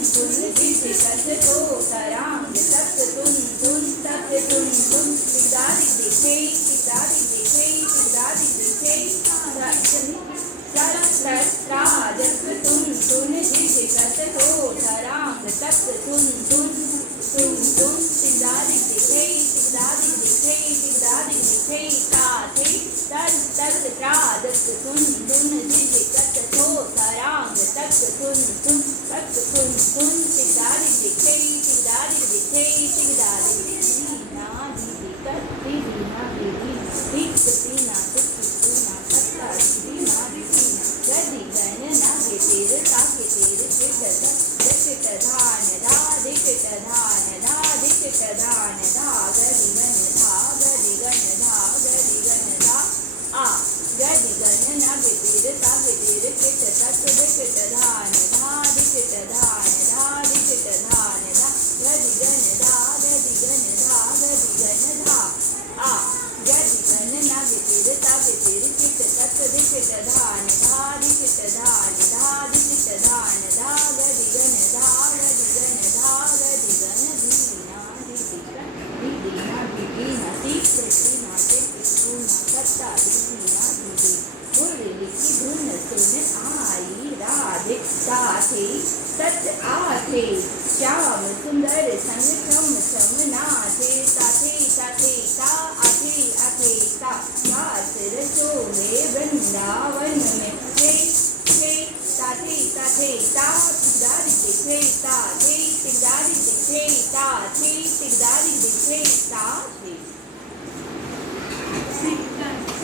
तुन दिस तस तो तरांग तक तुन तुन तक तुन तुन तिगदारी दिखे तिगदारी दिखे तिगदारी दिखे जस तुन तुन दिस तस तो तरांग तक तुन तुन तुन तुन तिगदारी दिखे तिगदारी दिखे तिगदारी दिखे ताथे तस तस जस तुन तुन दिस तस तो तरांग तक तुन तुन तक तुन तुन तिगदारी दिखे तिगदारी दिखे तिगदारी ना दीदी कर दीदी ना दीदी ठीक ना तुक ना सत्ता दीदी ना दीदी ना गदी गन ना के तेरे ताके तेरे चिट दिट धान धा दिट धान धा दिट धान धा गदी गन धा गदी गन धा गदी गन धा आ गदी गन ना के तेरे ताके तेरे चिट तत दिट धान धा दिट धान धा दिट धान धा गदी गन धा गदी गन धा गदी गन धा आ गदी गन ना के तेरे ताके तेरे चिट तत दिट धान धा दिट धान धा दिट धान धा गदी गन धा गदी गन धा गदी गन दीना दीना दीना तीना तीना सत्ता दीना दीदी बोली की धुन सुन आई राधे साथे सच आथे श्याम सुंदर संग छम छम नाथे साथे साथे ता आथे आथे ता घास रचोले वृंदावन में थे साथे साथे ता तिगदारी दिखे ता थे तिगदारी दिखे ता थे तिगदारी दिखे ता थे